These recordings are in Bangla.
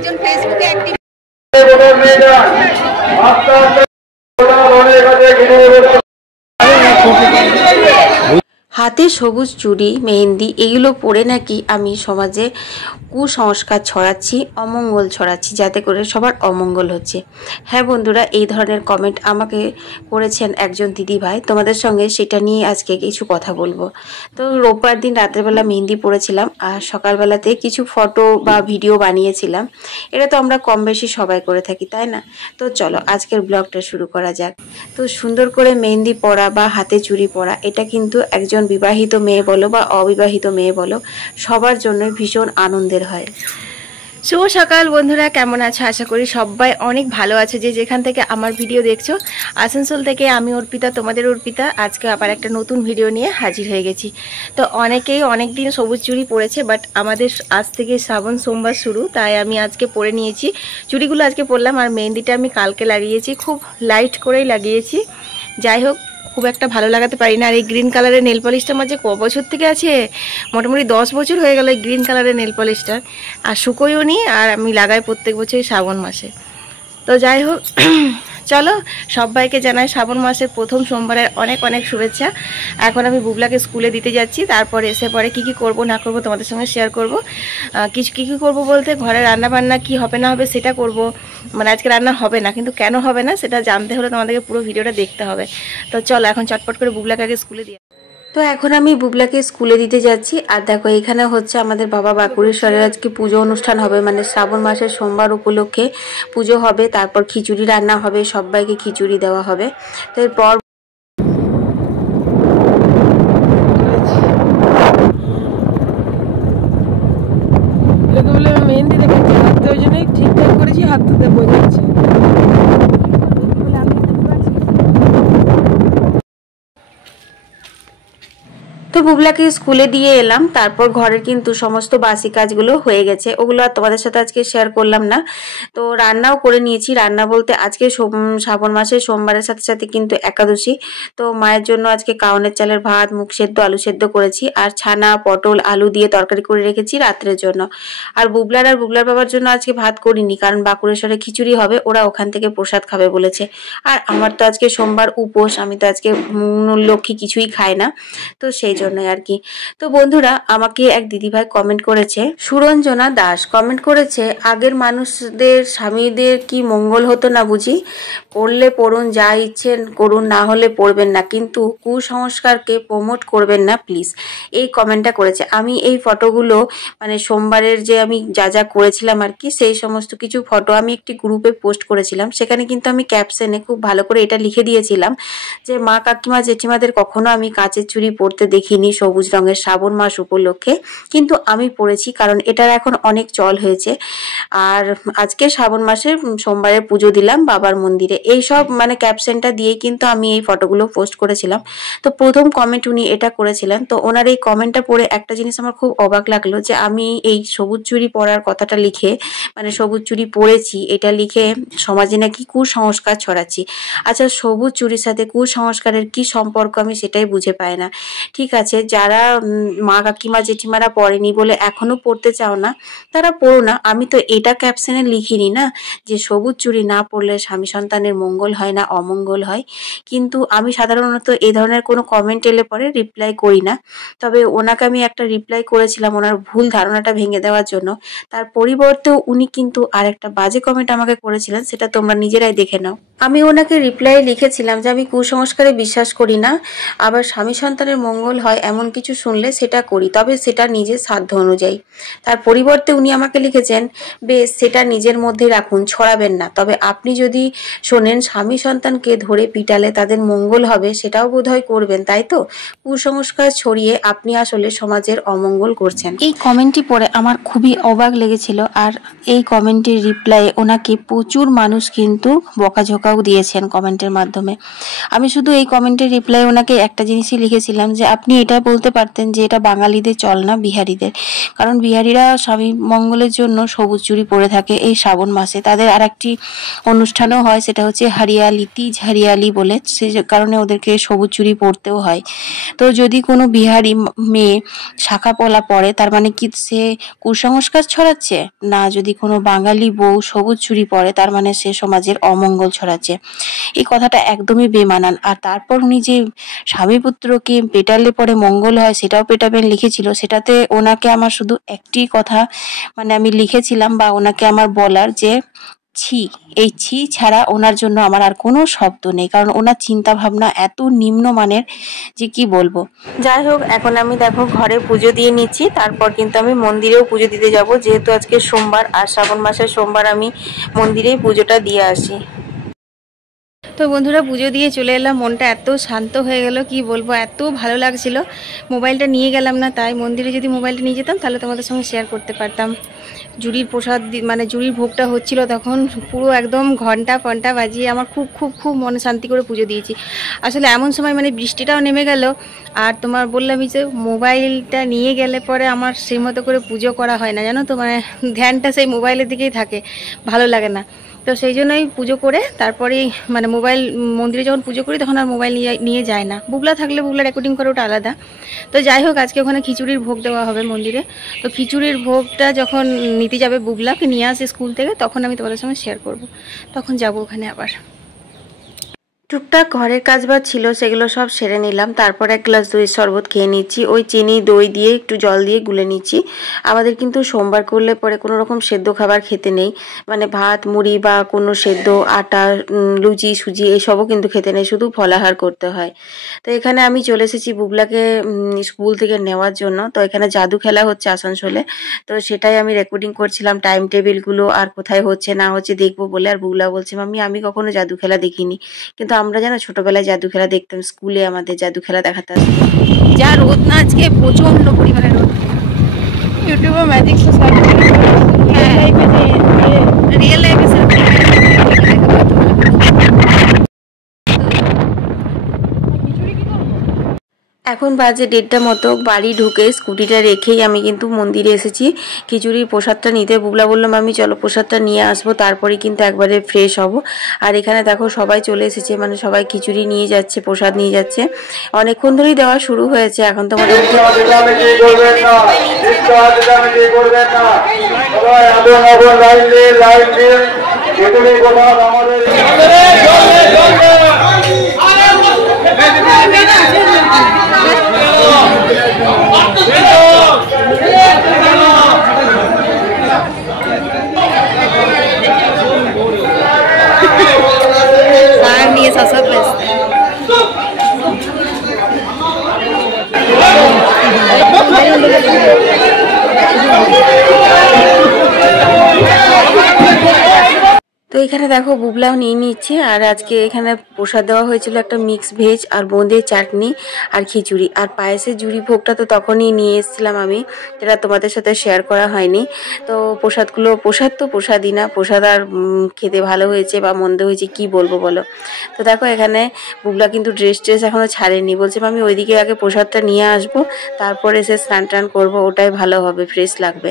একজন ফেসবুকে অ্যাক্টিভ। হাতে সবুজ চুড়ি, মেহেন্দি এগুলো পরে নাকি আমি সমাজে কুসংস্কার ছড়াচ্ছি, অমঙ্গল ছড়াচ্ছি, যাতে করে সবার অমঙ্গল হচ্ছে। হ্যাঁ বন্ধুরা, এই ধরনের কমেন্ট আমাকে করেছেন একজন দিদিভাই। তোমাদের সঙ্গে সেটা নিয়ে আজকে কিছু কথা বলবো। তো রোববার দিন রাত্রেবেলা মেহেন্দি পরেছিলাম আর সকালবেলাতে কিছু ফটো বা ভিডিও বানিয়েছিলাম। এটা তো আমরা কম বেশি সবাই করে থাকি, তাই না? তো চলো আজকের ব্লগটা শুরু করা যাক। তো সুন্দর করে মেহেন্দি পরা বা হাতে চুড়ি পরা, এটা কিন্তু একজন বিবাহিত মেয়ে বলো বা অবিবাহিত মেয়ে বলো, সবার জন্য ভীষণ আনন্দের হয়। শুভ সকাল বন্ধুরা, কেমন আছো? আশা করি সবাই অনেক ভালো আছে। যে যেখান থেকে আমার ভিডিও দেখছো, আসানসোল থেকে আমি অর্পিতা, তোমাদের অর্পিতা। আজকে আবার একটা নতুন ভিডিও নিয়ে হাজির হয়ে গেছি। তো অনেকেই অনেক দিন সবুজ চুড়ি পরেছে, বাট আমাদের আজ থেকে শ্রাবণ সোমবার শুরু, তাই আমি আজকে পরে নিয়েছি। চুড়িগুলো আজকে পরলাম আর মেহেন্দিটা আমি কালকে লাগিয়েছি, খুব লাইট করেই লাগিয়েছি। যাই হোক, খুব একটা ভালো লাগাতে পারি না। আর এই গ্রিন কালারের নেল পলিশটা আমার যে ক বছর থেকে আছে, মোটামুটি 10 বছর হয়ে গেল এই গ্রিন কালারের নেল পলিশটা। আর শুকোয়ও নি, আর আমি লাগাই প্রত্যেক বছরই শ্রাবণ মাসে। তো যাই হোক, চলো সবাইকে জানাই শ্রাবণ মাসের প্রথম সোমবারের অনেক অনেক শুভেচ্ছা। এখন আমি বুবলাকে স্কুলে দিতে যাচ্ছি, তারপরে এসে পরে কি কি করব না করব তোমাদের সঙ্গে শেয়ার করব। কিছু কী কী করবো বলতে, ঘরে রান্না বান্না কি হবে না হবে সেটা করব। মানে আজকে রান্না হবে না, কিন্তু কেন হবে না সেটা জানতে হলে তোমাদেরকে পুরো ভিডিওটা দেখতে হবে। তো চলো এখন চটপট করে বুবলাকে আগে স্কুলে দিয়ে। তো এখন আমি বুবলাকে স্কুলে দিতে যাচ্ছি। আর দেখো, এখানে হচ্ছে আমাদের বাবা বাঁকুড়েশ্বরের আজকে পুজো অনুষ্ঠান হবে, মানে শ্রাবণ মাসের সোমবার উপলক্ষে পুজো হবে, তারপর খিচুড়ি রান্না হবে, সবাইকে খিচুড়ি দেওয়া হবে। তো এরপর মেহেন্দি দেখাচ্ছি, হাতটা ওই জন্যই ঠিকঠাক করেছি, হাতটাতে বোঝাচ্ছে। তো বুবলাকে স্কুলে দিয়ে এলাম, তারপর ঘরের কিন্তু সমস্ত বাসি কাজগুলো হয়ে গেছে, ওগুলো আর তোমাদের সাথে আজকে শেয়ার করলাম না। তো রান্নাও করে নিয়েছি। রান্না বলতে আজকে শ্রাবণ মাসের সোমবারের সাথে সাথে কিন্তু একাদশী। তো মায়ের জন্য আজকে কাউনের চালের ভাত, মুগ সেদ্ধ, আলু সেদ্ধ করেছি, আর ছানা, পটল, আলু দিয়ে তরকারি করে রেখেছি রাত্রের জন্য। আর বুবলার বাবার জন্য আজকে ভাত করিনি, কারণ বাঁকুড়েশ্বরে খিচুড়ি হবে, ওরা ওখান থেকে প্রসাদ খাবে বলেছে। আর আমার তো আজকে সোমবার উপোস, আমি তো আজকে লক্ষ্মী কিছুই খাই না, তো সেই জন্যই আর কি। তো বন্ধুরা, আমাকে এক দিদিভাই কমেন্ট করেছে, সুরঞ্জনা দাস কমেন্ট করেছে, আগের মানুষদের স্বামীদের কি মঙ্গল হতো না বুঝি? পড়লে পড়ুন, যা ইচ্ছেন করুন, না হলে পড়বেন না, কিন্তু কুসংস্কারকে প্রমোট করবেন না প্লিজ। এই কমেন্টটা করেছে। আমি এই ফটোগুলো, মানে সোমবারের যে আমি যা যা করেছিলাম আর কি, সেই সমস্ত কিছু ফটো আমি একটি গ্রুপে পোস্ট করেছিলাম। সেখানে কিন্তু আমি ক্যাপশনে খুব ভালো করে এটা লিখে দিয়েছিলাম যে মা, কাকিমা, জেঠিমাদের কখনো আমি কাচের চুড়ি পরতে দেখিনি সবুজ রঙের শ্রাবণ মাস উপলক্ষে, কিন্তু আমি পরেছি, কারণ এটার এখন অনেক চল হয়েছে। আর আজকে শ্রাবণ মাসে সোমবারের পুজো দিলাম বাবার মন্দিরে, এইসব মানে ক্যাপশনটা দিয়ে কিন্তু আমি এই ফটোগুলো পোস্ট করেছিলাম। তো প্রথম কমেন্ট উনি এটা করেছিলেন। তো ওনার এই কমেন্টটা পড়ে একটা জিনিস আমার খুব অবাক লাগলো, যে আমি এই সবুজ চুড়ি পরার কথাটা লিখে, মানে সবুজ চুড়ি পরেছি এটা লিখে সমাজে নাকি কুসংস্কার ছড়াচ্ছি। আচ্ছা, সবুজ চুড়ির সাথে কুসংস্কারের কি সম্পর্ক আমি সেটাই বুঝে পাই না। ঠিক আছে, যারা মা, কাকিমা, জেঠিমারা পড়েনি বলে এখনো পড়তে চাও না, তারা পড়ো না। আমি তো এটা ক্যাপশনে লিখিনি না যে সবুজ চুড়ি না পড়লে স্বামী সন্তানের মঙ্গল হয় না, অমঙ্গল হয়। কিন্তু আমি সাধারণত এই ধরনের কোনো কমেন্ট এলে পরে রিপ্লাই করি না। তবে ওনাকে আমি একটা রিপ্লাই করেছিলাম ওনার ভুল ধারণাটা ভেঙে দেওয়ার জন্য। তার পরিবর্তেও উনি কিন্তু আর একটা বাজে কমেন্ট আমাকে করেছিলেন, সেটা তোমরা নিজেরাই দেখে নাও। আমি ওনাকে রিপ্লাই লিখেছিলাম যে আমি কুসংস্কারে বিশ্বাস করি না, আবার স্বামী সন্তানের মঙ্গল হয় এমন কিছু শুনলে সেটা করি, তবে সেটা নিজের সাধ্য অনুযায়ী। তার পরিবর্তে উনি আমাকে লিখেছেন, বেশ, সেটা নিজের মধ্যে রাখুন, ছড়াবেন না। তবে আপনি যদি শোনেন স্বামী সন্তানকে ধরে পিটালে তাদের মঙ্গল হবে, সেটাও বোধহয় করবেন, তাই তো? কুসংস্কার ছড়িয়ে আপনি আসলে সমাজের অমঙ্গল করছেন। এই কমেন্টটি পড়ে আমার খুবই অবাক লেগেছিল। আর এই কমেন্টের রিপ্লাইয়ে ওনাকে প্রচুর মানুষ কিন্তু বকাঝকাও দিয়েছেন কমেন্টের মাধ্যমে। আমি শুধু এই কমেন্টের রিপ্লাই ওনাকে একটা জিনিসই লিখেছিলাম, যে আপনি এটা বলতে পারতেন যে এটা বাঙালিদের চল না, বিহারিদের। কারণ বিহারিরা স্বামী মঙ্গলের জন্য সবুজ চুড়ি পরে থাকে এই শ্রাবণ মাসে। তাদের আর একটি অনুষ্ঠানও হয়, সেটা হচ্ছে হরিয়ালি, তিজ হরিয়ালি বলে, সে কারণে ওদেরকে সবুজ চুড়ি পরতেও হয়। তো যদি কোনো বিহারি মেয়ে শাখা পলা পরে, তার মানে কি সে কুসংস্কার ছড়াচ্ছে? না, যদি কোনো বাঙালি বউ সবুজ চুড়ি পরে, তার মানে সে সমাজের অমঙ্গল ছড়াচ্ছে। এই কথাটা একদমই বেমানান। আর তারপর উনি যে স্বামী পুত্রকে পেটালে পরে মঙ্গল হয় সেটাও পেটাবেন লিখেছিল, সেটাতে ওনাকে আমার শুধু একটি কথা মানে আমি লিখেছিলাম বা ওনাকে আমার বলার যে ছি, এই ছি ছাড়া ওনার জন্য আমার আর কোনো শব্দ নেই। কারণ ওনার চিন্তা ভাবনা এত নিম্নমানের যে কি বলবো। যাই হোক, এখন আমি দেখো ঘরে পুজো দিয়ে নিচ্ছি, তারপর কিন্তু আমি মন্দিরেও পুজো দিতে যাব, যেহেতু আজকে সোমবার আর শ্রাবণ মাসের সোমবার আমি মন্দিরেই পুজোটা দিয়ে আসি। তো বন্ধুরা, পুজো দিয়ে চলে এলাম, মনটা এত শান্ত হয়ে গেল কি বলবো, এত ভালো লাগছিল। মোবাইলটা নিয়ে গেলাম না, তাই মন্দিরে যদি মোবাইলটা নিয়ে যেতাম তাহলে তোমাদের সঙ্গে শেয়ার করতে পারতাম। জুড়ির প্রসাদ মানে জুড়ির ভোগটা হচ্ছিল তখন, পুরো একদম ঘন্টা ফন্টা বাজিয়ে আমার খুব খুব খুব মনে শান্তি করে পুজো দিয়েছি। আসলে এমন সময় মানে বৃষ্টিটাও নেমে গেল, আর তোমার বললামই যে মোবাইলটা নিয়ে গেলে পরে আমার সেই মতো করে পুজো করা হয় না, জানো তো, মানে ধ্যানটা সেই মোবাইলের দিকেই থাকে, ভালো লাগে না। তো সেই জন্যই পুজো করে তারপরেই মানে মোবাইল, মন্দিরে যখন পুজো করি তখন আর মোবাইল নিয়ে যায় না। বুবলা থাকলে বুবলা রেকর্ডিং করে, ওটা আলাদা। তো যাই হোক, আজকে ওখানে খিচুড়ির ভোগ দেওয়া হবে মন্দিরে। তো খিচুড়ির ভোগটা যখন নিতে যাবে বুবলাকে নিয়ে আসে স্কুল থেকে, তখন আমি তোমাদের সঙ্গে শেয়ার করব, তখন যাব ওখানে আবার। টুকটাক ঘরের কাজ বাজ ছিল, সেগুলো সব সেরে নিলাম। তারপর এক গ্লাস দইয়ের শরবত খেয়ে নিচ্ছি, ওই চিনি দই দিয়ে একটু জল দিয়ে গুলে নিচ্ছি। আমাদের কিন্তু সোমবার করলে পরে কোনো রকম সেদ্ধ খাবার খেতে নেই, মানে ভাত মুড়ি বা কোনো সেদ্ধ আটা লুচি সুজি এসবও কিন্তু খেতে নেই, শুধু ফলাহার করতে হয়। তো এখানে আমি চলে এসেছি বুবলাকে স্কুল থেকে নেওয়ার জন্য। তো এখানে জাদু খেলা হচ্ছে আসানসোলে, তো সেটাই আমি রেকর্ডিং করছিলাম, টাইম টেবিলগুলো আর কোথায় হচ্ছে না হচ্ছে দেখবো বলে। আর বুবলা বলছে, মাম্মি আমি কখনো জাদু খেলা দেখিনি, কিন্তু আমরা যেন ছোটবেলায় জাদু খেলা দেখতাম, স্কুলে আমাদের জাদু খেলা দেখাতে আসতো। যা রোদ না আজকে, প্রচন্ড পরিমাণে রোদ। ইউটিউবে ম্যাজিক সোসাইটি রিয়েল লাইফে এখন বাজে 1:30টা মতো। বাড়ি ঢুকে স্কুটিটা রেখেই আমি কিন্তু মন্দিরে এসেছি খিচুড়ির প্রসাদটা নিতে। বুবলা বললাম আমি চলো প্রসাদটা নিয়ে আসবো, তারপরে কিন্তু একবারে ফ্রেশ হব। আর এখানে দেখো সবাই চলে এসেছে, মানে সবাই খিচুড়ি নিয়ে যাচ্ছে, প্রসাদ নিয়ে যাচ্ছে। অনেকক্ষণ ধরেই দেওয়া শুরু হয়েছে, এখন তো নিয়ে সব ব্যস্ত। তো এখানে দেখো বুবলাও নিয়ে নিচ্ছে। আর আজকে এখানে প্রসাদ দেওয়া হয়েছিল একটা মিক্স ভেজ আর বোঁদের চাটনি আর খিচুড়ি আর পায়েসের জুড়ি ভোগটা তো তখনই নিয়ে এসেছিলাম আমি, যেটা তোমাদের সাথে শেয়ার করা হয়নি। তো প্রসাদ তো প্রসাদই না, প্রসাদ আর খেতে ভালো হয়েছে বা মন্দ হয়েছে কি বলবো বলো। তো দেখো এখানে বুবলা কিন্তু ড্রেস এখনো ছাড়েনি, বলছে আমি ওইদিকে আগে প্রসাদটা নিয়ে আসবো, তারপরে এসে স্নান টান করবো, ওটাই ভালো হবে, ফ্রেশ লাগবে।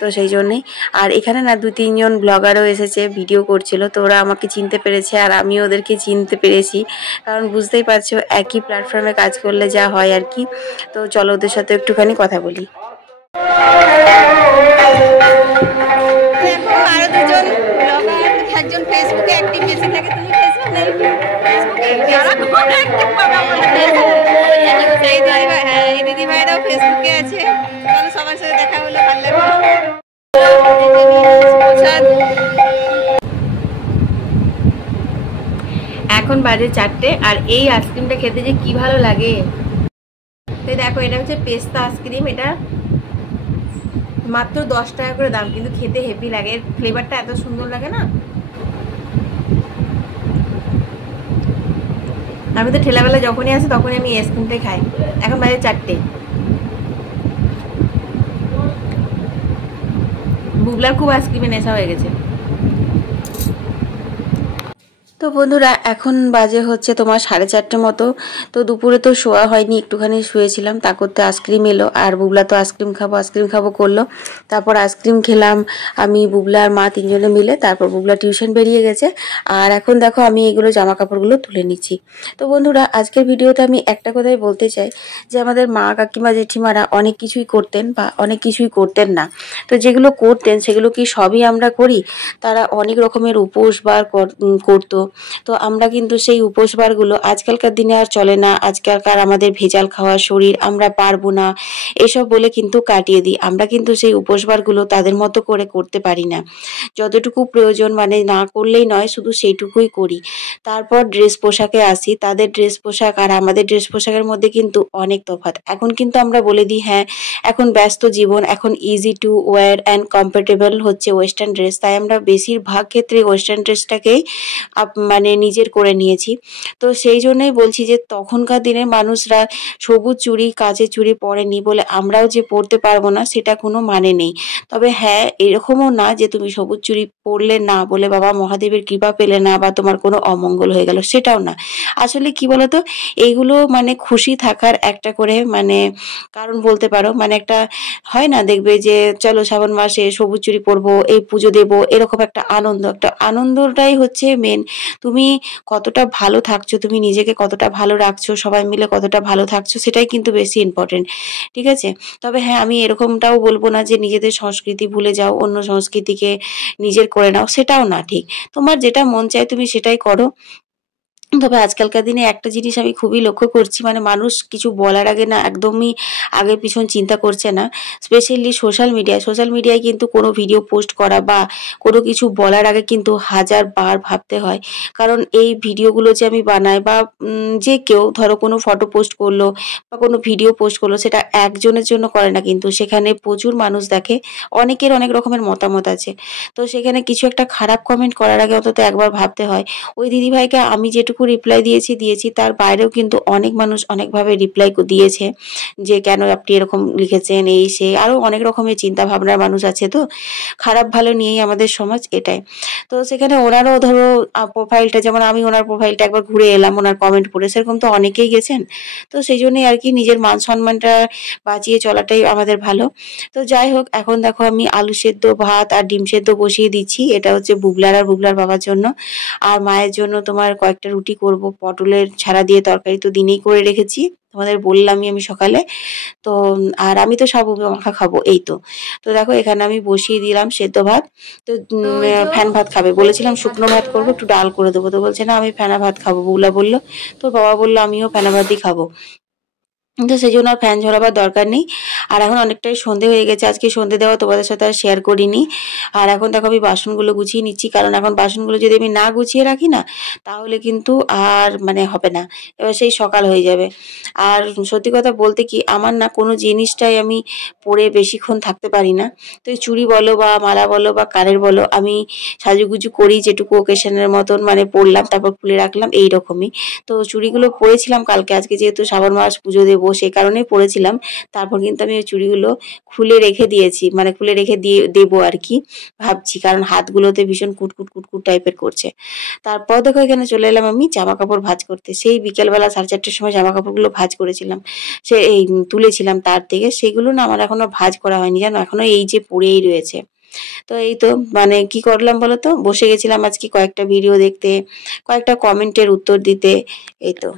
তো সেই জন্যই। আর এখানে না 2-3 জন ব্লগারও এসেছে, ভিডিও করছিল, তো ওরা আমাকে চিনতে পেরেছে আর আমি ওদেরকে চিনতে পেরেছি, কারণ বুঝতেই পারছো একই প্ল্যাটফর্মে কাজ করলে যা হয় আর কি। তো চলো ওদের সাথে একটুখানি কথা বলি। আরো দুজন ব্লগার, একজন ফেসবুকে অ্যাক্টিভ বেশি থাকে, তুমি ফেসবুক নেই? হ্যাঁ, এই দিদি ভাইরাও ফেসবুকে আছে, সবার সাথে দেখা হলো, ভালো লাগলো। এখন বাজে 4টে, আর এই আইসক্রিমটা খেতে যে কি ভালো লাগে। তো দেখো এটা হচ্ছে পেস্তা আইসক্রিম, এটা মাত্র 10 টাকা করে দাম, কিন্তু খেতে হেভি লাগে, এর ফ্লেভারটা এত সুন্দর লাগে না। আমি তো ঠেলাবেলা যখনই আসি তখনই আমি আইসক্রিমটাই খাই। এখন বাজে 4টে। বুবলার খুব আইসক্রিমে নেশা হয়ে গেছে। তো বন্ধুরা এখন বাজে হচ্ছে তোমার 4:30 মতো। তো দুপুরে তো শোয়া হয়নি, একটুখানি শুয়েছিলাম। তা করতে আইসক্রিম এলো, আর বুবলা তো আইসক্রিম খাবো করলো। তারপর আইসক্রিম খেলাম আমি, বুবলা আর মা তিনজনে মিলে। তারপর বুবলা টিউশন বেরিয়ে গেছে। আর এখন দেখো আমি এগুলো জামা কাপড়গুলো তুলে নিচ্ছি। তো বন্ধুরা, আজকের ভিডিওতে আমি একটা কথাই বলতে চাই যে আমাদের মা কাকিমা জেঠিমারা অনেক কিছুই করতেন বা অনেক কিছুই করতেন না। তো যেগুলো করতেন সেগুলো কি সবই আমরা করি? তারা অনেক রকমের উপোস বার করতো। তো আমরা কিন্তু সেই উপোসবারগুলো আজকালকার দিনে আর চলে না। আজকালকার আমাদের ভেজাল খাওয়া শরীর, আমরা পারবো না এসব বলে কিন্তু কাটিয়ে দিই। আমরা কিন্তু সেই উপোসবারগুলো তাদের মতো করে করতে পারি না। যতটুকু প্রয়োজন, মানে না করলেই নয়, শুধু সেইটুকুই করি। তারপর ড্রেস পোশাকে আসি। তাদের ড্রেস পোশাক আর আমাদের ড্রেস পোশাকের মধ্যে কিন্তু অনেক তফাৎ। এখন কিন্তু আমরা বলে দিই হ্যাঁ এখন ব্যস্ত জীবন, এখন easy to wire and comfortable হচ্ছে ওয়েস্টার্ন ড্রেস। তাই আমরা বেশিরভাগ ক্ষেত্রে ওয়েস্টার্ন ড্রেসটাকেই মানে নিজের করে নিয়েছি। তো সেই জন্যই বলছি যে তখনকার দিনের মানুষরা সবুজ চুড়ি কাচের চুড়ি পরেনি বলে আমরাও যে পরতে পারবো না সেটা কোনো মানে নেই। তবে হ্যাঁ, এরকমও না যে তুমি সবুজ চুড়ি পরলে না বলে বাবা মহাদেবের কৃপা পেলে না বা তোমার কোনো অমঙ্গল হয়ে গেল, সেটাও না। আসলে কি বলতো, এইগুলো মানে খুশি থাকার একটা করে মানে কারণ বলতে পারো। মানে একটা হয় না, দেখবে যে চলো শ্রাবণ মাসে সবুজ চুড়ি পরবো, এই পুজো দেবো, এরকম একটা আনন্দ, একটা আনন্দটাই হচ্ছে মেন। তুমি কতটা ভালো থাকছো, তুমি নিজেকে কতটা ভালো রাখছো, সবাই মিলে কতটা ভালো থাকছো, সেটাই কিন্তু বেশি ইম্পর্টেন্ট। ঠিক আছে? তবে হ্যাঁ, আমি এরকমটাও বলবো না যে নিজেদের সংস্কৃতি ভুলে যাও, অন্য সংস্কৃতিকে নিজের করে নাও, সেটাও না ঠিক। তোমার যেটা মন চায় তুমি সেটাই করো। তবে আজকালকার দিনে একটা জিনিস আমি খুবই লক্ষ্য করছি, মানে মানুষ কিছু বলার আগে না একদমই আগে পিছন চিন্তা করছে না। স্পেশালি সোশ্যাল মিডিয়ায় কিন্তু কোনো ভিডিও পোস্ট করা বা কোনো কিছু বলার আগে কিন্তু 1000 বার ভাবতে হয়। কারণ এই ভিডিওগুলো যে আমি বানাই বা যে কেউ ধরো কোনো ফটো পোস্ট করলো বা কোনো ভিডিও পোস্ট করলো, সেটা একজনের জন্য করে না, কিন্তু সেখানে প্রচুর মানুষ দেখে, অনেকের অনেক রকমের মতামত আছে। তো সেখানে কিছু একটা খারাপ কমেন্ট করার আগে অন্তত একবার ভাবতে হয়। ওই দিদিভাইকে আমি যেটুকু রিপ্লাই দিয়েছি, তার বাইরেও কিন্তু অনেক মানুষ অনেকভাবে রিপ্লাই দিয়েছে যে কেন আপনি এরকম লিখেছেন, এই সেই আরো অনেক রকমের চিন্তা ভাবনার মানুষ আছে। তো খারাপ ভালো নিয়েই আমাদের সমাজ, এটাই। তো সেখানে ওনারও ধরো প্রোফাইলটা, যেমন আমি ওনার প্রোফাইলটা একবার ঘুরে এলাম ওনার কমেন্ট পড়ে, সেরকম তো অনেকেই গেছেন। তো সেই জন্যই আর কি নিজের মান সম্মানটা বাঁচিয়ে চলাটাই আমাদের ভালো। তো যাই হোক, এখন দেখো আমি আলু সেদ্ধ, ভাত আর ডিম সেদ্ধ বসিয়ে দিচ্ছি। এটা হচ্ছে বুবলার আর বুবলার বাবার জন্য। আর মায়ের জন্য তোমার কয়েকটা রুটি করব, পটলের ছাড়া দিয়ে তরকারি তো দিনেই করে রেখেছি, তোমাদের বললামই আমি সকালে। তো আর আমি তো সাবু মাখা খাবো, এই তো। তো দেখো এখানে আমি বসিয়ে দিলাম সেদ্ধ ভাত। তো ফ্যান ভাত খাবে বলেছিলাম, শুকনো ভাত করবো, একটু ডাল করে দেবো। তো বলছে না আমি ফেনা ভাত খাবো, বুবলা বললো। তো বাবা বললো আমিও ফেনা ভাতই খাবো। তো সেই জন্য আর ফ্যান ঝরাবার দরকার নেই। আর এখন অনেকটাই সন্ধে হয়ে গেছে, আজকে সন্ধে দেওয়া তোমাদের সাথে আর শেয়ার করিনি। আর এখন দেখো আমি বাসনগুলো গুছিয়ে নিচ্ছি, কারণ এখন বাসনগুলো যদি আমি না গুছিয়ে রাখি না, তাহলে কিন্তু আর মানে হবে না, এবার সেই সকাল হয়ে যাবে। আর সত্যি কথা বলতে কি, আমার না কোনো জিনিসটাই আমি পরে বেশিক্ষণ থাকতে পারি না। তো এই চুড়ি বলো বা মালা বলো বা কানের বলো, আমি সাজুগুজু করি যেটুকু ওকেশনের মতন, মানে পরলাম তারপর খুলে রাখলাম, এইরকমই। তো চুড়িগুলো পরেছিলাম কালকে, আজকে যেহেতু শ্রাবণ মাস পুজো দেবো সেই কারণেই পরেছিলাম। তারপর কিন্তু আমি ওই চুড়িগুলো খুলে রেখে দিয়েছি, মানে খুলে রেখে দিয়ে দেবো আর কি ভাবছি, কারণ হাতগুলোতে ভীষণ কুটকুট কুটকুট টাইপের করছে। তারপর দেখো এখানে চলে এলাম আমি জামা কাপড় ভাঁজ করতে। সেই বিকেলবেলা 4:30টার সময় জামা কাপড়গুলো ভাঁজ করেছিলাম, সে এই তুলেছিলাম তার থেকে, সেগুলো না আমার এখনো ভাঁজ করা হয়নি জানো, এখনো এই যে পড়েই রয়েছে। তো এই তো মানে কি করলাম বলতো, বসে গেছিলাম আজকে কয়েকটা ভিডিও দেখতে, কয়েকটা কমেন্টের উত্তর দিতে, এই তো।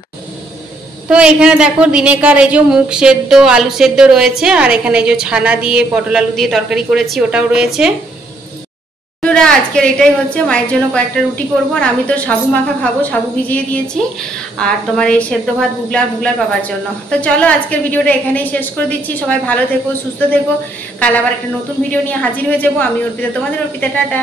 তো এখানে দেখো দিনেকার এই যে মুগ সেদ্ধ আলু সেদ্ধ রয়েছে, আর এখানে এই যে ছানা দিয়ে পটল আলু দিয়ে তরকারি করেছি ওটাও রয়েছে। আজকের এটাই হচ্ছে, মায়ের জন্য কয়েকটা রুটি করব, আর আমি তো সাবু মাখা খাবো, সাবু ভিজিয়ে দিয়েছি। আর তোমার এই সেদ্ধ ভাত বুগলার বাবার জন্য। তো চলো আজকের ভিডিওটা এখানেই শেষ করে দিচ্ছি। সবাই ভালো থেকো, সুস্থ থেকো। কাল আবার একটা নতুন ভিডিও নিয়ে হাজির হয়ে যাবো। আমি অর্পিতা, তোমাদের অর্পিতা, টাটা।